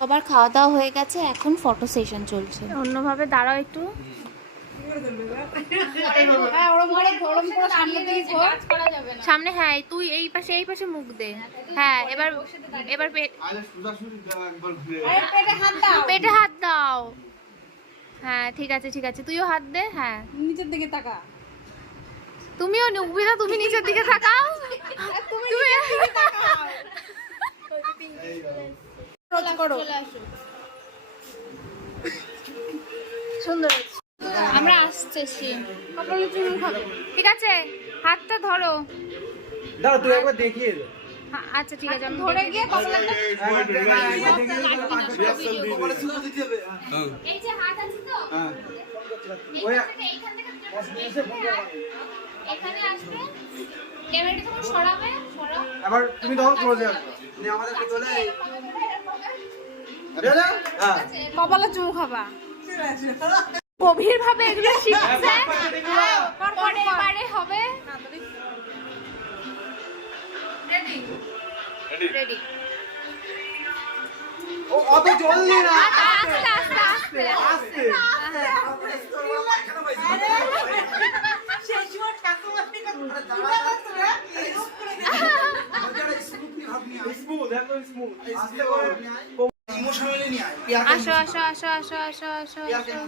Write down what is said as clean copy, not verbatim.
সবার খাওয়া দাওয়া হয়ে গেছে, এখন ফটো সেশন চলছে। অন্যভাবে দাঁড়াও একটু। সামনে, হ্যাঁ তুই এই পাশে মুখ দে। হ্যাঁ এবার পেটে হাত দাও। হ্যাঁ ঠিক আছে তুইও হাত দে। হ্যাঁ নিচের দিকে তাকা। তুমিও উর্মিলা, তুমি নিচের দিকে তাকাও। তুমি সুন্দর। আমরা আসতেছি। ঠিক আছে, হাতটা ধরো। দাও তুই একবার দেখিয়ে দে। আচ্ছা ঠিক আছে, আমি ধরে গিয়ে এই যে হাত আছে তো, এইখান থেকে এখানে আসবে। ক্যামেরাটা তখন সরাবে, সরাও। আবার তুমি তখন ক্লোজে আসবে। নে আমাদেরকে চলে হ্যাঁ কপালে চুমু খাবা। গভীর ভাবে এগুলো শিখছে, পরে পারে হবে। Ready ready. ও অত জলদি না, আস্তে আস্তে আস্তে আস্তে স্মুথ একদম স্মুথ আস্তে করে ইমোশনালি নিয়ে আয়। আসো আসো আসো আসো আসো আসো আসো।